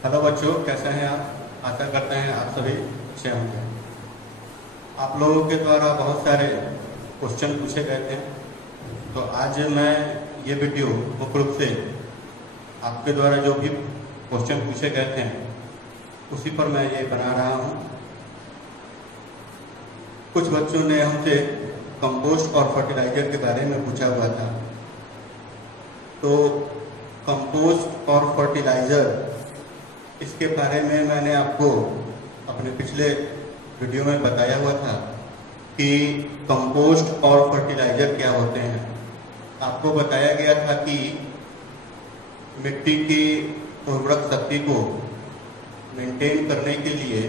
Hello बच्चों, कैसे हैं आप? आशा करते हैं आप सभी अच्छे होंगे। आप लोगों के द्वारा बहुत सारे क्वेश्चन पूछे गए थे, तो आज मैं ये वीडियो मुख्य रूप से आपके द्वारा जो भी क्वेश्चन पूछे गए थे उसी पर मैं ये बना रहा हूँ। कुछ बच्चों ने हमसे कंपोस्ट और फर्टिलाइजर के बारे में पूछा हुआ था, तो कंपोस्ट और फर्टिलाइजर इसके बारे में मैंने आपको अपने पिछले वीडियो में बताया हुआ था कि कंपोस्ट और फर्टिलाइजर क्या होते हैं। आपको बताया गया था कि मिट्टी की उर्वरक शक्ति को मेंटेन करने के लिए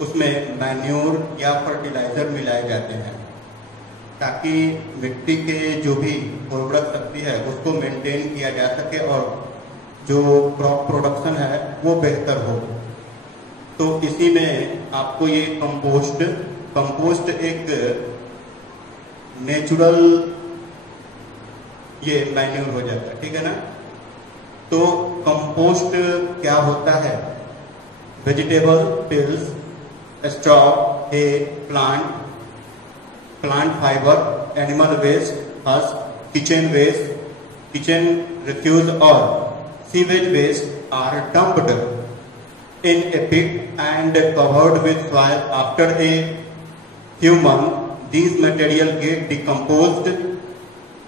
उसमें मैन्योर या फर्टिलाइजर मिलाए जाते हैं ताकि मिट्टी के जो भी उर्वरक शक्ति है उसको मेंटेन किया जा सके और जो क्रॉप प्रोडक्शन है वो बेहतर हो। तो इसी में आपको ये कंपोस्ट एक नेचुरल ये मैन्योर हो जाता है, ठीक है ना। तो कंपोस्ट क्या होता है? Vegetable peels, straw, hay, plant fibre, animal waste, husk, kitchen refuse और sewage waste are dumped in a pit and covered with soil. After a few months, these material get decomposed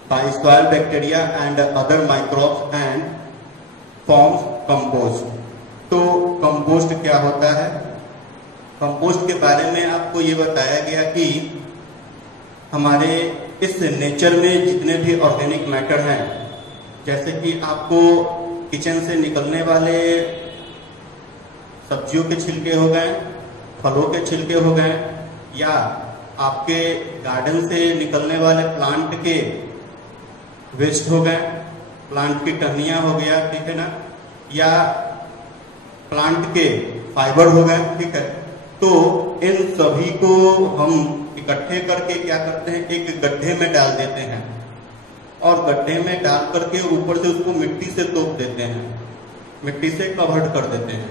by soil bacteria and other microbes and forms compost. तो compost क्या होता है? Compost के बारे में आपको ये बताया गया कि हमारे इस नेचर में जितने भी ऑर्गेनिक मैटर हैं, जैसे कि आपको किचन से निकलने वाले सब्जियों के छिलके हो गए, फलों के छिलके हो गए, या आपके गार्डन से निकलने वाले प्लांट के वेस्ट हो गए, प्लांट की टहनियां हो गया, ठीक है ना, या प्लांट के फाइबर हो गए, ठीक है। तो इन सभी को हम इकट्ठे करके क्या करते हैं, एक गड्ढे में डाल देते हैं और गड्ढे में डाल करके ऊपर से उसको मिट्टी से तोप देते हैं, मिट्टी से कवर कर देते हैं।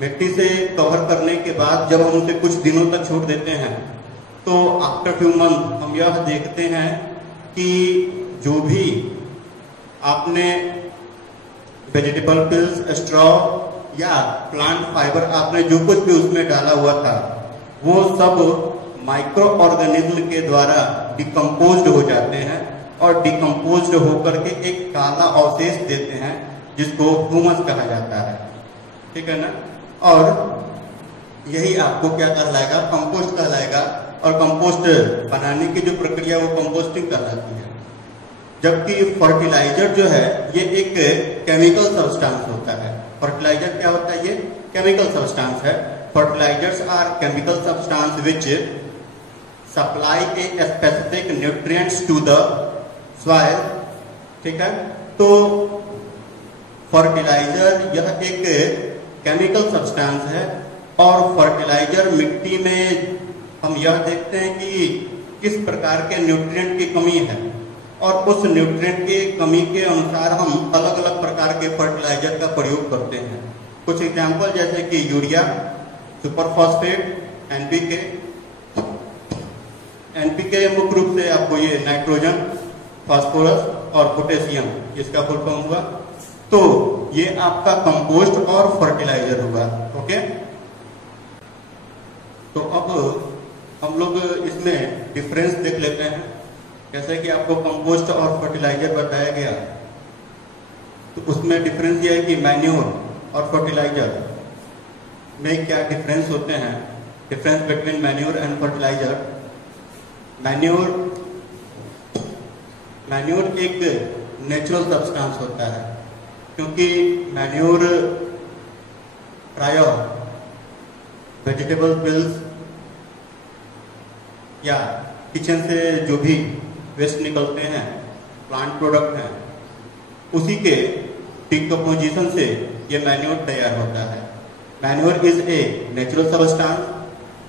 मिट्टी से कवर करने के बाद जब हम उसे कुछ दिनों तक छोड़ देते हैं तो आफ्टर फ्यू मंथ हम यह देखते हैं कि जो भी आपने वेजिटेबल पिल्स, स्ट्रॉ या प्लांट फाइबर आपने जो कुछ भी उसमें डाला हुआ था वो सब माइक्रो ऑर्गेनिज्म के द्वारा डिकम्पोज्ड हो जाते हैं और डिकम्पोज्ड होकर के एक काला अवशेष देते हैं जिसको ह्यूमस कहा जाता है, ठीक है ना। और यही आपको क्या कहलाएगा, कंपोस्ट कहलाएगा। और कंपोस्ट बनाने की जो प्रक्रिया वो कंपोस्टिंग कहलाती है। जबकि फर्टिलाइजर जो है ये एक केमिकल सब्सटेंस होता है। फर्टिलाइजर क्या होता है? ये केमिकल सब्सटेंस है। Fertilizers are chemical substance which supply a specific nutrients to the soil, ठीक है। तो फर्टिलाइजर यह एक केमिकल सब्सटेंस है और फर्टिलाइजर मिट्टी में हम यह देखते हैं कि किस प्रकार के न्यूट्रिएंट की कमी है और उस न्यूट्रिएंट की कमी के अनुसार हम अलग अलग प्रकार के फर्टिलाइजर का प्रयोग करते हैं। कुछ एग्जाम्पल जैसे कि यूरिया, सुपर फॉस्फेट, एनपीके मुख्य रूप से आपको ये नाइट्रोजन, फास्फोरस और पोटेशियम इसका फुल फॉर्म हुआ। तो ये आपका कंपोस्ट और फर्टिलाइजर हुआ, ओके। तो अब हम लोग इसमें डिफरेंस देख लेते हैं। जैसे कि आपको कंपोस्ट और फर्टिलाइजर बताया गया, तो उसमें डिफरेंस ये है कि मैन्योर और फर्टिलाइजर में क्या डिफरेंस होते हैं। Difference between manure and fertilizer. Manure एक नेचुरल सब्सटेंस होता है, क्योंकि मैन्योर प्राय वेजिटेबल पिल्स या किचन से जो भी वेस्ट निकलते हैं, प्लांट प्रोडक्ट हैं, उसी के डिकम्पोजिशन से ये मैन्योर तैयार होता है। Manure is a natural substance.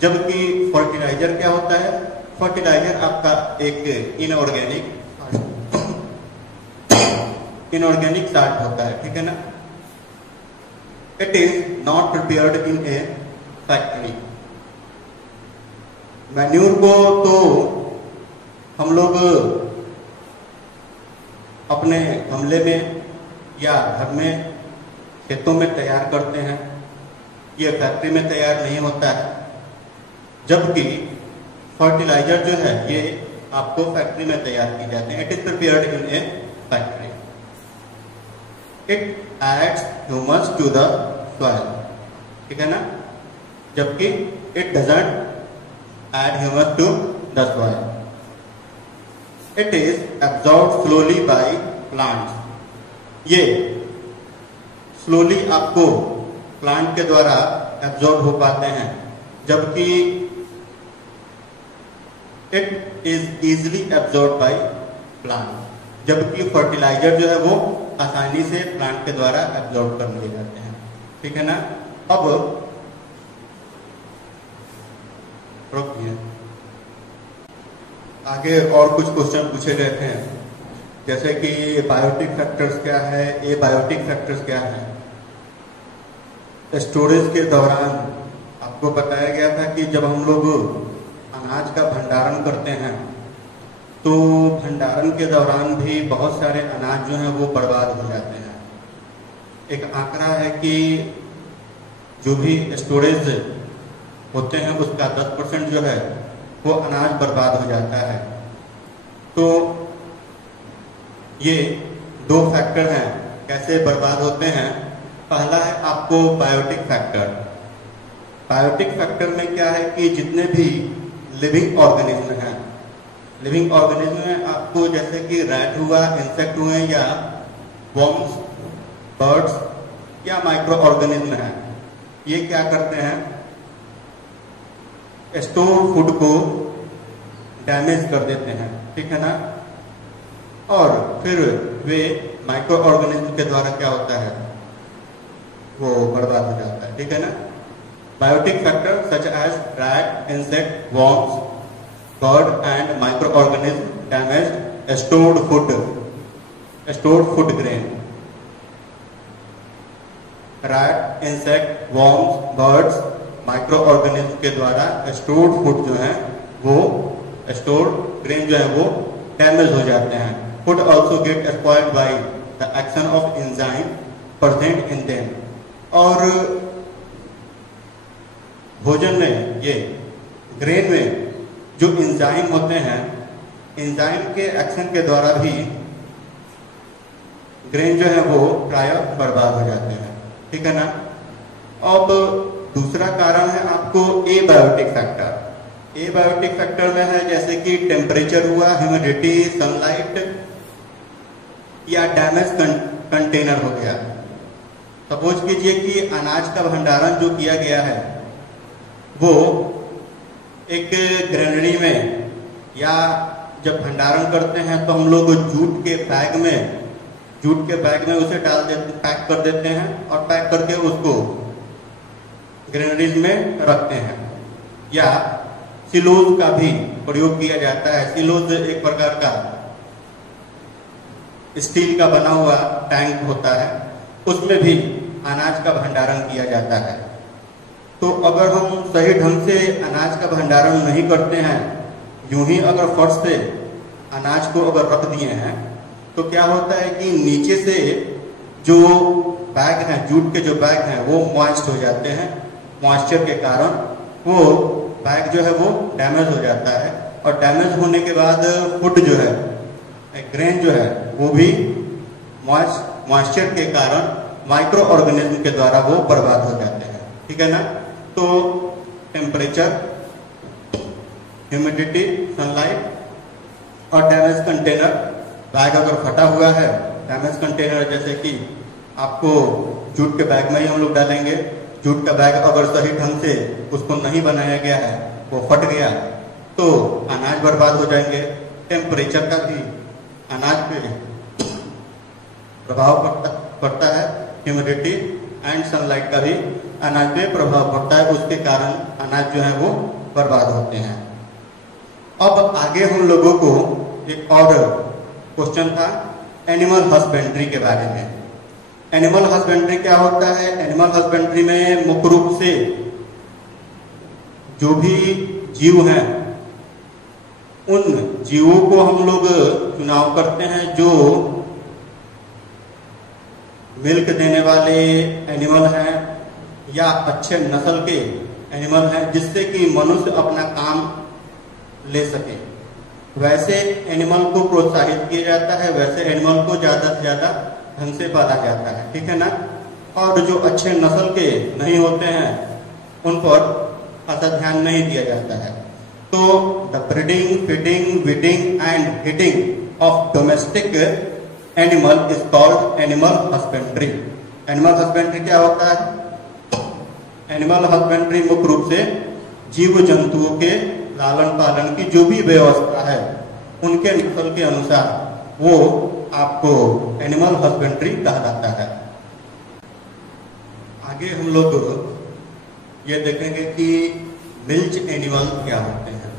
जबकि फर्टिलाइजर क्या होता है? फर्टिलाइजर आपका एक इनऑर्गेनिक साल्ट होता है, ठीक है ना। It is not prepared in a factory. Manure को तो हम लोग अपने गमले में या घर में खेतों में तैयार करते हैं, ये फैक्ट्री में तैयार नहीं होता है। जबकि फर्टिलाइजर जो है ये आपको फैक्ट्री में तैयार की जाते हैं। It is prepared in a factory. It adds humus to the soil, ठीक है ना, जबकि it doesn't add humus to the soil. It is absorbed slowly by plants. ये slowly आपको प्लांट के द्वारा एब्जॉर्ब हो पाते हैं, जबकि it is easily absorbed by plant, जबकि फर्टिलाइजर जो है वो आसानी से प्लांट के द्वारा एब्जॉर्ब कर लिए जाते हैं, ठीक है ना। अब रुकिए, आगे और कुछ क्वेश्चन पूछे गए थे, जैसे कि बायोटिक फैक्टर्स क्या है, ए बायोटिक फैक्टर्स क्या है। स्टोरेज के दौरान आपको बताया गया था कि जब हम लोग अनाज का भंडारण करते हैं तो भंडारण के दौरान भी बहुत सारे अनाज जो हैं वो बर्बाद हो जाते हैं। एक आंकड़ा है कि जो भी स्टोरेज होते हैं उसका 10% जो है वो अनाज बर्बाद हो जाता है। तो ये दो फैक्टर हैं कैसे बर्बाद होते हैं। पहला है आपको बायोटिक फैक्टर। बायोटिक फैक्टर में क्या है कि जितने भी लिविंग ऑर्गेनिज्म हैं, लिविंग ऑर्गेनिज्म में आपको जैसे कि रैट हुआ, इंसेक्ट हुए, या वर्म्स, बर्ड्स या माइक्रो ऑर्गेनिज्म है, ये क्या करते हैं, स्टोर फूड को डैमेज कर देते हैं, ठीक है ना। और फिर वे माइक्रो ऑर्गेनिज्म के द्वारा क्या होता है, वो बर्बाद हो जाता है, ठीक है ना। Biotic factor such as rat, insect, worms, bird and microorganism damage stored food grain. Rat, insect, worms, birds, microorganism के द्वारा स्टोर्ड फूड जो है वो, स्टोर्ड ग्रेन जो है वो डैमेज हो जाते हैं। Food also get spoiled by the action of enzyme present in them. और भोजन में, ये ग्रेन में जो एंजाइम होते हैं, एंजाइम के एक्शन के द्वारा भी ग्रेन जो है वो प्राय बर्बाद हो जाते हैं, ठीक है ना। अब दूसरा कारण है आपको ए बायोटिक फैक्टर। ए बायोटिक फैक्टर में है जैसे कि टेम्परेचर हुआ, ह्यूमिडिटी, सनलाइट या डैमेज कंटेनर हो गया। सपोज कीजिए कि अनाज का भंडारण जो किया गया है वो एक ग्रेनरी में, या जब भंडारण करते हैं तो हम लोग जूट के बैग में उसे डाल देते, पैक कर देते हैं और पैक करके उसको ग्रेनरीज में रखते हैं। या सिलोज का भी प्रयोग किया जाता है। सिलोज एक प्रकार का स्टील का बना हुआ टैंक होता है, उसमें भी अनाज का भंडारण किया जाता है। तो अगर हम सही ढंग से अनाज का भंडारण नहीं करते हैं, यूं ही अगर फर्श से अनाज को अगर रख दिए हैं तो क्या होता है कि नीचे से जो बैग हैं, जूट के जो बैग हैं वो मॉइस्ट हो जाते हैं। मॉइस्चर के कारण वो बैग जो है वो डैमेज हो जाता है, और डैमेज होने के बाद फूड जो है, ग्रेन जो है वो भी मॉइस्चर के कारण माइक्रो ऑर्गेनिज्म के द्वारा वो बर्बाद हो जाते हैं, ठीक है ना। तो टेम्परेचर, ह्यूमिडिटी, सनलाइट और डैमेज कंटेनर। बैग अगर फटा हुआ है, डैमेज कंटेनर जैसे कि आपको जूट के बैग में ही हम लोग डालेंगे, जूट का बैग अगर सही ढंग से उसको नहीं बनाया गया है, वो फट गया तो अनाज बर्बाद हो जाएंगे। टेम्परेचर का भी अनाज पे प्रभाव पड़ता है, ह्यूमिडिटी एंड सनलाइट का भी अनाज पे प्रभाव पड़ता है, उसके कारण अनाज जो है वो बर्बाद होते हैं। अब आगे हम लोगों को एक और क्वेश्चन था एनिमल हस्बेंड्री के बारे में। एनिमल हस्बेंड्री क्या होता है? एनिमल हस्बेंड्री में मुख्य रूप से जो भी जीव हैं उन जीवों को हम लोग चुनाव करते हैं जो मिल्क देने वाले एनिमल हैं या अच्छे नस्ल के एनिमल हैं, जिससे कि मनुष्य अपना काम ले सके। वैसे एनिमल को प्रोत्साहित किया जाता है, वैसे एनिमल को ज्यादा से ज्यादा ढंग से पाला जाता है, ठीक है ना। और जो अच्छे नस्ल के नहीं होते हैं उन पर ज़्यादा ध्यान नहीं दिया जाता है। तो the breeding, feeding, weeding and hitting of domestic animal is called animal husbandry. Animal husbandry क्या होता है? एनिमल हस्बेंड्री मुख्य रूप से जीव जंतुओं के लालन पालन की जो भी व्यवस्था है उनके नस्ल के अनुसार वो आपको एनिमल हस्बेंड्री कहा जाता है। आगे हम लोग ये देखेंगे कि मिल्च एनिमल क्या होते हैं।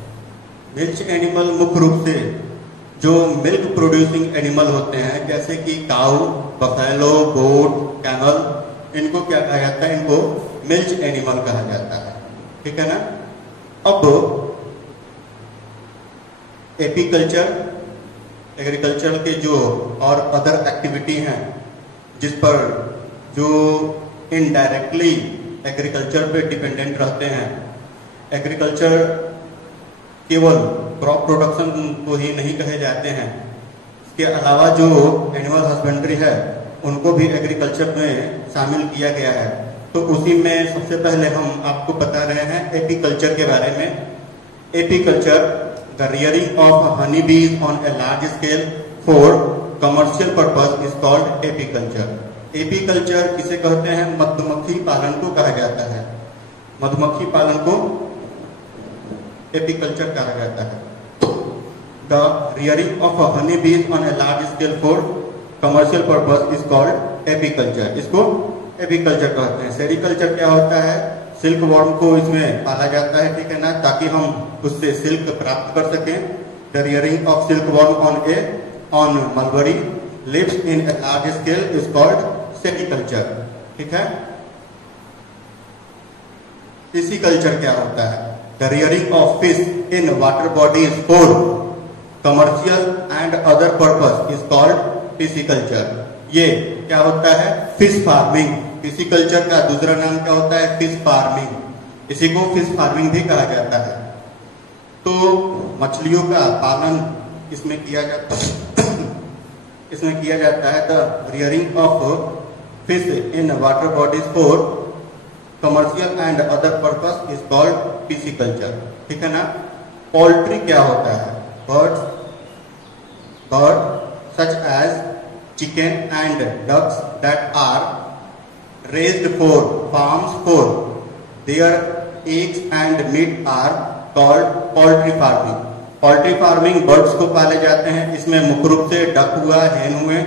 मिल्च एनिमल मुख्य रूप से जो मिल्क प्रोड्यूसिंग एनिमल होते हैं, जैसे कि काऊ, बफेलो, गोट, कैमल, इनको क्या कहा जाता है? इनको मिल्च एनिमल कहा जाता है, ठीक है ना। अब एपीकल्चर, एग्रीकल्चर के जो और अदर एक्टिविटी हैं जिस पर जो इनडायरेक्टली एग्रीकल्चर पे डिपेंडेंट रहते हैं। एग्रीकल्चर केवल क्रॉप प्रोडक्शन को ही नहीं कहे जाते हैं, इसके अलावा जो एनिमल हस्बेंड्री है उनको भी एग्रीकल्चर में शामिल किया गया है। तो उसी में सबसे पहले हम आपको बता रहे हैं एपीकल्चर के बारे में। Apiculture, the rearing of honey bees on a large scale for commercial purpose is called apiculture. Apiculture किसे कहते हैं? मधुमक्खी पालन को कहा जाता है। मधुमक्खी पालन को एपीकल्चर कहा जाता है। The rearing of honey bees on a large scale for commercial purpose is called apiculture. इसको एपीकल्चर कहते हैं। सेरिकल्चर क्या होता है? सिल्क वॉर्म को इसमें पाला जाता है, ठीक है ना, ताकि हम उससे सिल्क प्राप्त कर सकें। The rearing of silkworm on mulberry leaves in a large scale is called sericulture, ठीक है। पिसिकल्चर क्या होता है? The rearing of fish in water bodies for commercial and other purpose is called pisciculture. ये क्या होता है? Fish farming. Pisciculture का दूसरा नाम क्या होता है? Fish farming. इसी को फिश फार्मिंग भी कहा जाता है। तो मछलियों का पालन इसमें किया जाता है। The rearing of fish in water bodies for commercial and other purpose is called pisciculture, ठीक है ना। पोल्ट्री क्या होता है? Bird such as chicken and ducks that are raised for farms for their eggs and meat are called poultry farming. Poultry farming birds को पाले जाते हैं। इसमें मुख्य रूप से डक हुआ, हेन हुए,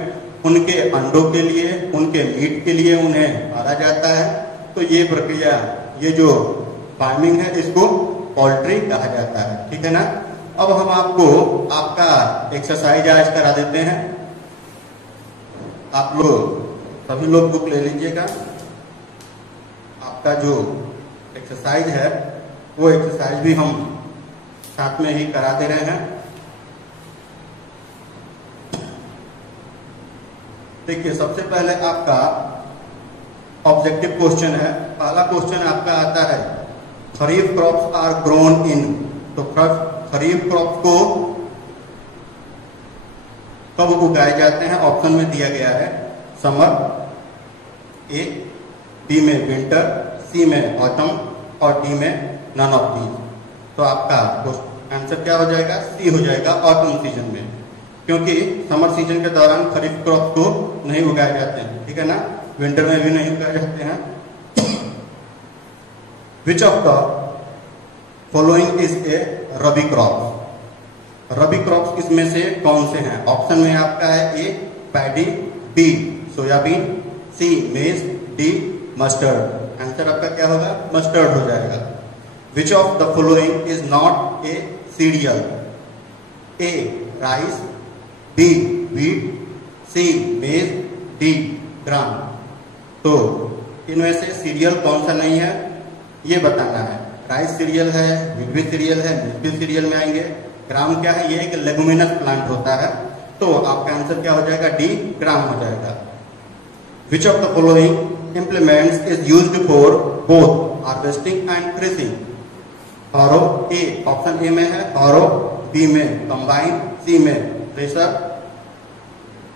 उनके अंडों के लिए, उनके मीट के लिए उन्हें पाला जाता है। तो ये प्रक्रिया, ये जो फार्मिंग है, इसको पोल्ट्री कहा जाता है, ठीक है ना। अब हम आपको आपका एक्सरसाइज आज करा देते हैं। आप लोग सभी लोग बुक ले लीजिएगा। आपका जो एक्सरसाइज है वो एक्सरसाइज भी हम साथ में ही करा दे रहे हैं। देखिए, सबसे पहले आपका ऑब्जेक्टिव क्वेश्चन है। पहला क्वेश्चन आपका आता है, खरीफ क्रॉप्स आर ग्रोन इन। तो खरीफ क्रॉप को कब उगाए जाते हैं? ऑप्शन में दिया गया है समर, ए, बी में विंटर, सी में ऑटम और डी में नन ऑफ दीज। तो आपका आंसर क्या हो जाएगा? सी हो जाएगा, ऑटम सीजन में, क्योंकि समर सीजन के दौरान खरीफ क्रॉप को नहीं उगाए जाते हैं, ठीक है ना। विंटर में भी नहीं उगाए जाते हैं। विच of the following is a rabi crop? Rabi crops इसमें से कौन से हैं? ऑप्शन में आपका है ए पैडी, बी सोयाबीन, सी मेज, डी मस्टर्ड। आंसर आपका क्या होगा? मस्टर्ड हो जाएगा। Which of the following is not a cereal? A rice, B wheat, C maize, D ग्राम। तो इनमें से सीरियल कौन सा नहीं है ये बताना है। राइस सीरियल है, वीट सीरियल है, मिल्क सीरियल में आएंगे। ग्राम क्या है, ये एक लेगुमिनस प्लांट होता है, तो आपका आंसर क्या हो जाएगा, डी ग्राम हो जाएगा। Which of the following implements is used for both harvesting and threshing? Harrow A, option A में है हॉरो, बी में कंबाइन, सी में थ्रेशर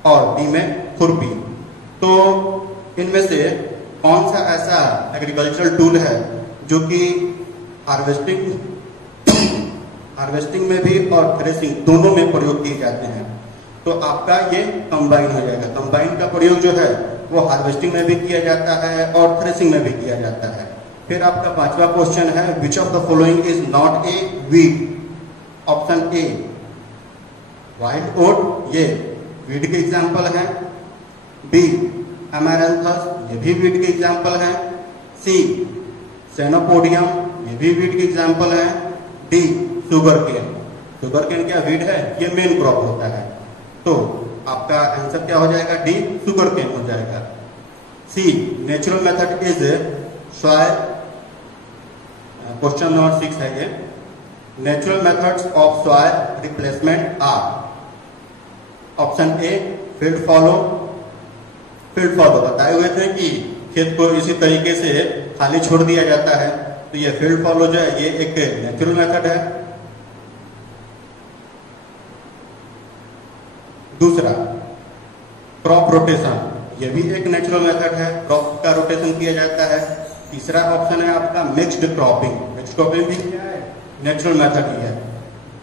और डी में खुरपी। तो इनमें से कौन सा ऐसा एग्रीकल्चरल टूल है जो कि हार्वेस्टिंग में भी और थ्रेसिंग दोनों में प्रयोग किए जाते हैं? तो आपका ये कंबाइन हो जाएगा। कंबाइन का प्रयोग जो है वो हार्वेस्टिंग में भी किया जाता है और थ्रेसिंग में भी किया जाता है। फिर आपका पांचवा क्वेश्चन है, which of the following is not a weed? Option A wild oat, ये वीड के एग्जाम्पल है। बी एमेरैंथस, ये भी वीड के एग्जाम्पल है। सी सेनोपोडियम, ये भी वीड के एग्जाम्पल है। D sugarcane, sugarcane क्या वीड है, ये मेन क्रॉप होता है। तो आपका आंसर क्या हो जाएगा, डी शुगर केन हो जाएगा। C natural method is soil, question number 6 है ये। Natural methods of soil replacement are? Option A field fallow, field fallow बताए हुए थे कि खेत को इसी तरीके से खाली छोड़ दिया जाता है, तो ये फील्ड फॉलो जो है ये एक नेचुरल मेथड है। दूसरा क्रॉप रोटेशन, ये भी एक नेचुरल मेथड है, क्रॉप का रोटेशन किया जाता है। तीसरा ऑप्शन है आपका मिक्स्ड क्रॉपिंग, मिक्स्ड क्रॉपिंग भी क्या है, नेचुरल मेथड ही है।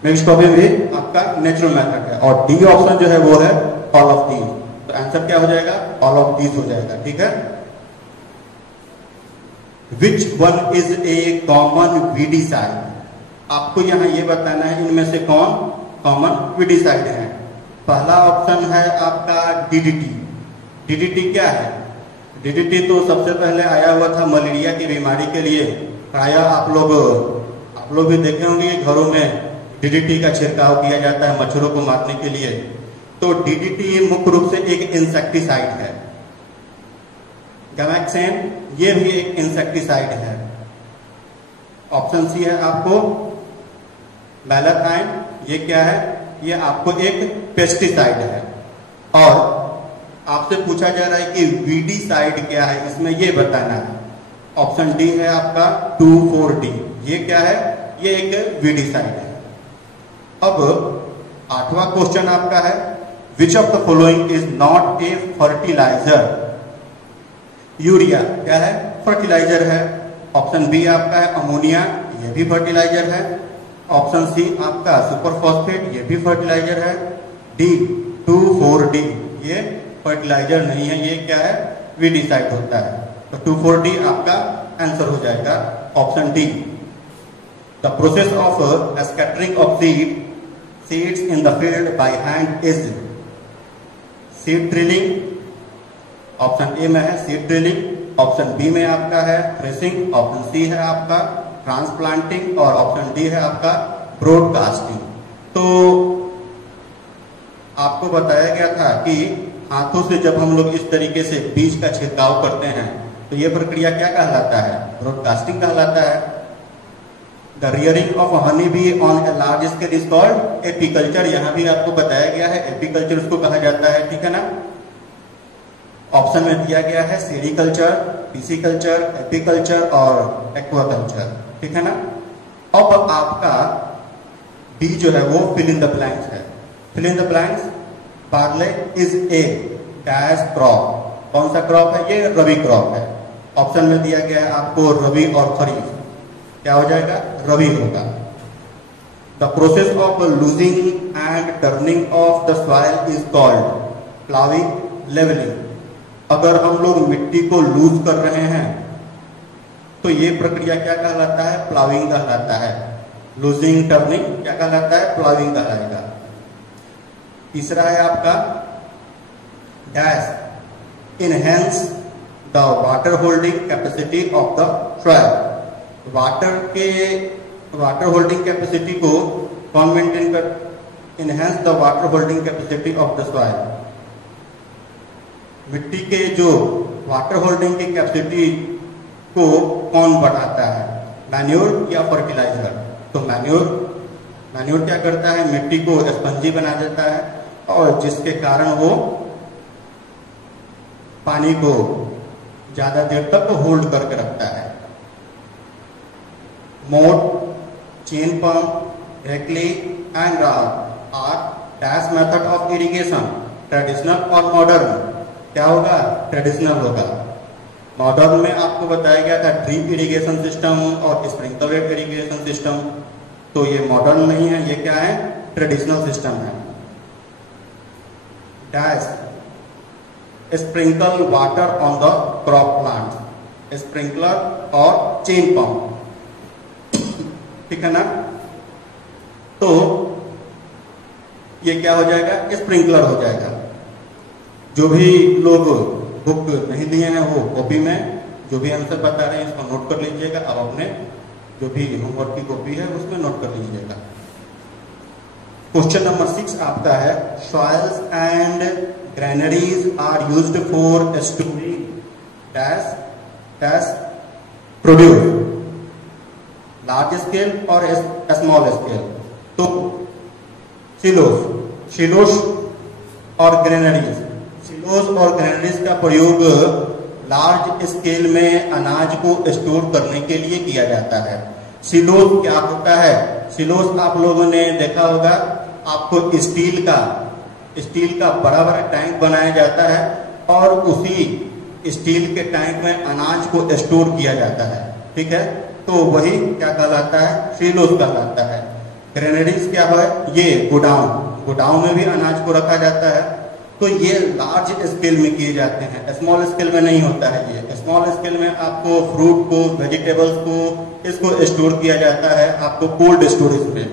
मिक्स्ड क्रॉपिंग भी आपका नेचुरल मेथड है। और डी ऑप्शन जो है वो है ऑल ऑफ दीज। तो आंसर क्या हो जाएगा, ऑल ऑफ दीज हो जाएगा। ठीक है। Which one is a common weedicide? आपको यहां ये बताना है इनमें से कौन कॉमन वीडिसाइड है। पहला ऑप्शन है आपका डीडीटी। डीडीटी क्या है, डीडीटी तो सबसे पहले आया हुआ था मलेरिया की बीमारी के लिए। प्रायः आप लोग भी देखे होंगे घरों में डीडीटी का छिड़काव किया जाता है मच्छरों को मारने के लिए। तो डीडीटी मुख्य रूप से एक इंसेक्टिसाइड है। गैमेक्सेन ये भी एक इंसेक्टिसाइड है। ऑप्शन सी है आपको मैलाथाइन, ये क्या है, ये आपको एक पेस्टिसाइड है। और आपसे पूछा जा रहा है कि वीडीसाइड क्या है, इसमें ये बताना है। ऑप्शन डी है आपका 2,4-D, ये क्या है, ये एक वीडीसाइड है। अब 8वां क्वेश्चन आपका है, which of the following is not a fertilizer? Urea क्या है, फर्टिलाइजर है। ऑप्शन बी आपका है अमोनिया, ये भी फर्टिलाइजर है। ऑप्शन सी आपका सुपर फॉस्फेट, ये भी फर्टिलाइजर है। डी 2,4-D, ये फर्टिलाइजर नहीं है, ये क्या है, वीडीसाइड होता है। तो 2,4-D आपका आंसर हो जाएगा, option D. The process of scattering of seeds in the field by hand is? Seed drilling, option A में है सीड ड्रिलिंग। ऑप्शन बी में आपका है थ्रेसिंग। ऑप्शन सी है आपका ट्रांसप्लांटिंग और ऑप्शन डी है आपका ब्रॉडकास्टिंग। तो आपको बताया गया था कि हाथों से जब हम लोग इस तरीके से बीज का छिड़काव करते हैं तो यह प्रक्रिया क्या कहलाता है, ब्रॉडकास्टिंग कहलाता है। The rearing of honey be on a large scale is called apiculture. यहां भी आपको बताया गया है एपीकल्चर उसको कहा जाता है, ठीक है ना। ऑप्शन में दिया गया है सेरिकल्चर, पिसिकल्चर, एपीकल्चर और एक्वाकल्चर, ठीक है ना। अब आपका बी जो है वो फिल इन द ब्लैंक्स है। Fill in the blanks, barley is a dash crop. कौन सा क्रॉप है, ये रबी क्रॉप है। ऑप्शन में दिया गया है आपको रबी और खरीफ, क्या हो जाएगा, रबी होगा। The process of loosening and turning of the soil is called ploughing, levelling. अगर हम लोग मिट्टी को लूज कर रहे हैं तो ये प्रक्रिया क्या कहलाता है, प्लाविंग कहलाता है। लूजिंग टर्निंग क्या कहलाता है, प्लाविंग कहलाएगा। तीसरा है आपका dash enhance the water holding capacity of the soil. Water holding capacity को कौन मेंटेन कर, enhance the water holding capacity of the soil. मिट्टी के जो वाटर होल्डिंग की कैपेसिटी को कौन बढ़ाता है, मैन्योर या फर्टिलाइजर? तो मैन्योर क्या करता है, मिट्टी को स्पंजी बना देता है और जिसके कारण वो पानी को ज्यादा देर तक होल्ड करके रखता है। Moat, chain pump, dhekli and rahat are dash method of irrigation, traditional और मॉडर्न? क्या होगा, ट्रेडिशनल होगा। मॉडर्न में आपको बताया गया था ड्रिप इरिगेशन सिस्टम और स्प्रिंकलर इरिगेशन सिस्टम, तो ये मॉडर्न नहीं है, ये क्या है, ट्रेडिशनल सिस्टम है। Dash sprinkle water on the crop plant, sprinkler और चेन पंप, ठीक है ना। तो ये क्या हो जाएगा, स्प्रिंकलर हो जाएगा। जो भी लोग बुक नहीं लिए हैं वो कॉपी में जो भी आंसर बता रहे हैं इसको नोट कर लीजिएगा। अब अपने जो भी होमवर्क की कॉपी है उसमें नोट कर लीजिएगा। क्वेश्चन नंबर 6 आपका है, silos and granaries are used for storing dash dash produce, large scale और स्मॉल स्केल। तो सिलोस और ग्रेनरीज, सिलोस और ग्रेनरीज का प्रयोग लार्ज स्केल में अनाज को स्टोर करने के लिए किया जाता है। सिलोस क्या होता है, सिलोस आप लोगों ने देखा होगा, आपको स्टील का बड़ा बड़ा टैंक बनाया जाता है और उसी स्टील के टैंक में अनाज को स्टोर किया जाता है, ठीक है। तो वही क्या कहलाता है, सिलोस कहलाता है। ग्रेनरीज क्या है, ये गोडाउन में भी अनाज को रखा जाता है। तो ये लार्ज स्केल में किए जाते हैं, स्मॉल स्केल में नहीं होता है। ये स्मॉल स्केल में आपको फ्रूट को, वेजिटेबल्स को, इसको स्टोर किया जाता है आपको कोल्ड स्टोरेज में,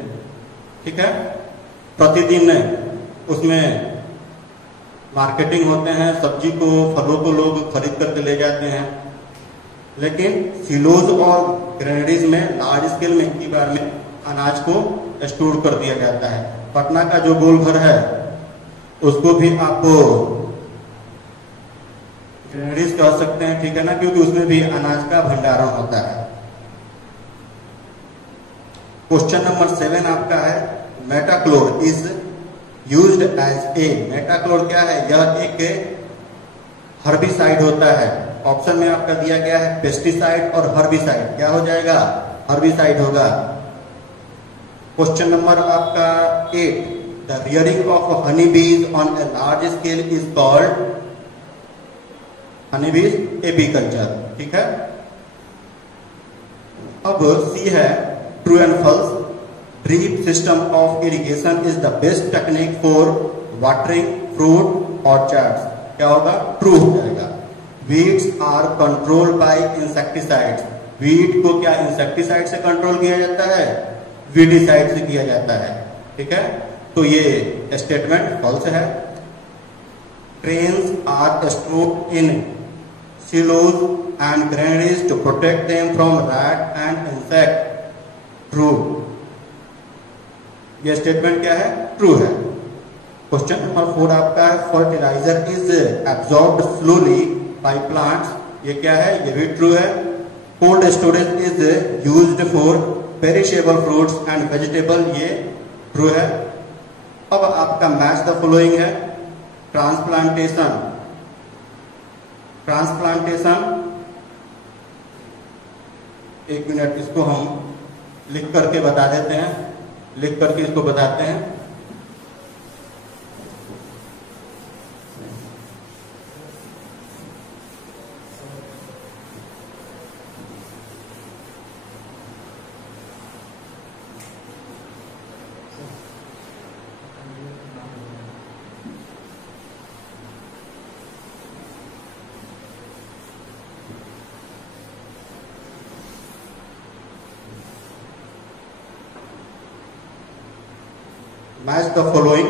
ठीक है। प्रतिदिन उसमें मार्केटिंग होते हैं, सब्जी को, फलों को लोग खरीद करके ले जाते हैं। लेकिन सिलोज और ग्रेनरीज में लार्ज स्केल में एक ही बार में अनाज को स्टोर कर दिया जाता है। पटना का जो गोल घर है उसको भी आप ग्रेनरीज कह सकते हैं, ठीक है ना, क्योंकि उसमें भी अनाज का भंडारण होता है। क्वेश्चन नंबर 7 आपका है, मेटाक्लोर इज यूज्ड एज ए, मेटाक्लोर क्या है, यह एक हर्बिसाइड होता है। ऑप्शन में आपका दिया गया है पेस्टिसाइड और हर्बिसाइड, क्या हो जाएगा, हर्बिसाइड होगा। क्वेश्चन नंबर आपका 8, the rearing of honey bees on a large scale is called, honey bees apiculture, ठीक है। अब सी है, true and false, drip system of irrigation is the best technique for watering fruit orchards, क्या होगा, true हो जाएगा। Weeds are controlled by insecticides, weed को क्या इंसेक्टिसाइड से कंट्रोल किया जाता है, वीडिसाइड से किया जाता है, ठीक है। तो ये स्टेटमेंट फॉल्स है। Grains are stored in silos and granaries to protect them from rat and insect, true, ये स्टेटमेंट क्या है, ट्रू है। क्वेश्चन नंबर 4 आपका है, fertilizer is absorbed slowly by plants, ये क्या है, ये भी ट्रू है। Cold storage is used for perishable fruits and vegetable, ये ट्रू है। अब आपका मैच द फॉलोइंग है, ट्रांसप्लांटेशन, एक मिनट, इसको हम लिख करके बता देते हैं, लिख करके इसको बताते हैं। Match the following.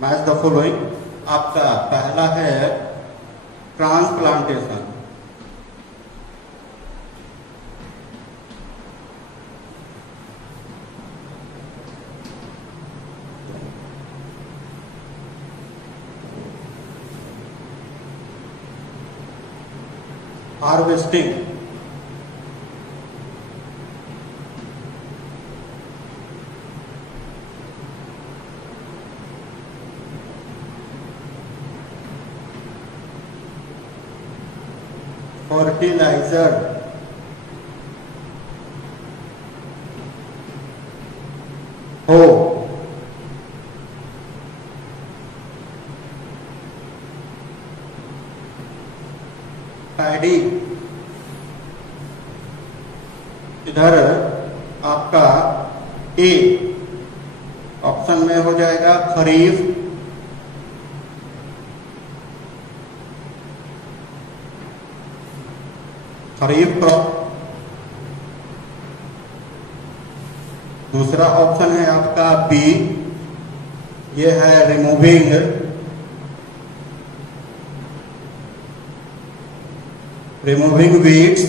Match the following. आपका पहला है ट्रांसप्लांटेशन, हार्वेस्टिंग, फर्टिलाइजर, हो, पैडी, इधर आपका ए ऑप्शन में हो जाएगा खरीफ, खरीफ क्रॉप। दूसरा ऑप्शन है आपका बी, ये है removing, removing weeds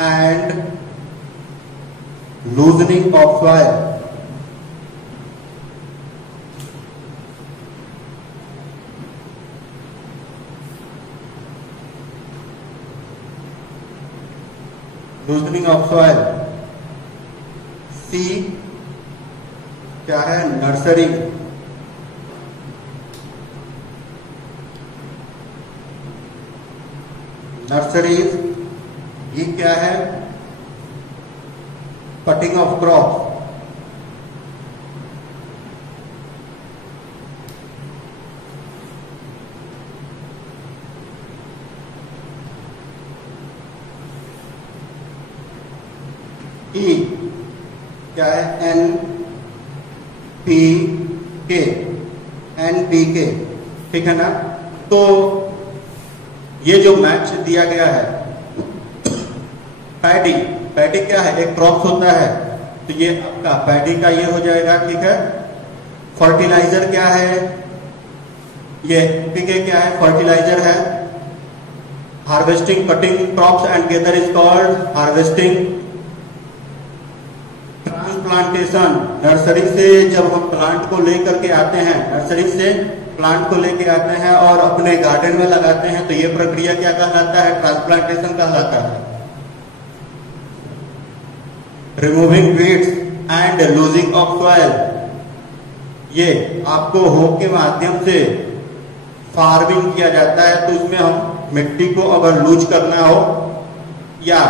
and loosening of soil. Loosening of soil. C क्या है, नर्सरी, नर्सरीज। ये क्या है, कटिंग ऑफ क्रॉप। ई क्या है, एन पी के, एन पी के, ठीक है ना। तो ये जो मैच दिया गया है, पैडी, पैडी क्या है, एक क्रॉप होता है, तो ये आपका पैडी का ये हो जाएगा, ठीक है। फर्टिलाइजर क्या है, ये पीके क्या है, फर्टिलाइजर है। Harvesting, cutting crops and gather is called harvesting. Transplantation, nursery से जब हम प्लांट को लेकर के आते हैं, नर्सरी से प्लांट को लेके आते हैं और अपने गार्डन में लगाते हैं, तो ये प्रक्रिया क्या कहलाता है, ट्रांसप्लांटेशन कहलाता है। Removing weeds and losing of soil, ये आपको होप के माध्यम से फार्मिंग किया जाता है। तो इसमें हम मिट्टी को अगर लूज करना हो या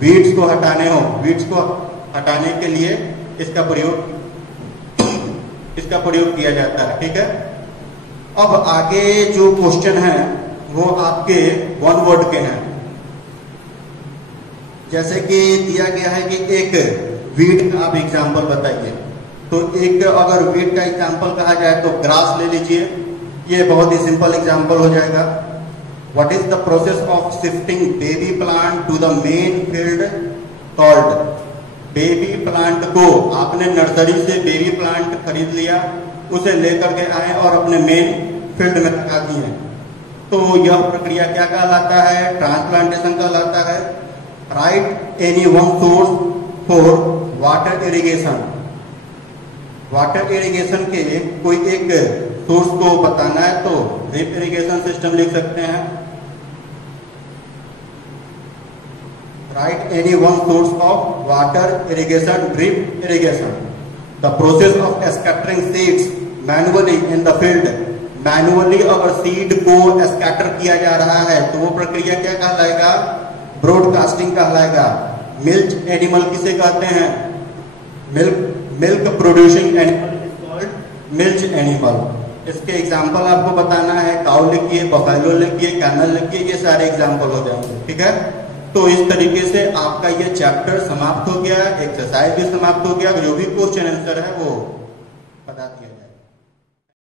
वीड्स को हटाने हो, वीड्स को हटाने के लिए इसका प्रयोग किया जाता है, ठीक है। अब आगे जो क्वेश्चन है वो आपके वन वर्ड के हैं। जैसे कि दिया गया है कि एक वीड का आप एग्जाम्पल बताइए, तो एक अगर वीड का एग्जाम्पल कहा जाए तो ग्रास ले लीजिए, ये बहुत ही सिंपल एग्जाम्पल हो जाएगा। What is the process of shifting baby plant to the main field called. Baby plant को आपने नर्सरी से बेबी प्लांट खरीद लिया, उसे लेकर के आए और अपने मेन फील्ड में लगा दिए, तो यह प्रक्रिया क्या कहलाता है, ट्रांसप्लांटेशन कहलाता है। Right any one source for water irrigation, water irrigation के कोई एक सोर्स को बताना है तो ड्रिप इरिगेशन सिस्टम लिख सकते हैं। Write any one source of water irrigation, drip irrigation. The process of scattering seeds manually in the field. Manually अगर सीड को स्कैटर किया जा रहा है तो वो प्रक्रिया क्या कहलाएगा, ब्रॉडकास्टिंग कहलाएगा। मिल्क एनिमल किसे कहते हैं, milk producing animal, milk animal. इसके एग्जाम्पल आपको बताना है, काउ लिखिए, बफेलो लिखिए, कैमल लिखिए, ये सारे एग्जाम्पल हो जाएंगे, ठीक है। तो इस तरीके से आपका ये चैप्टर समाप्त हो गया, एक्सरसाइज भी समाप्त हो गया। जो भी क्वेश्चन आंसर है वो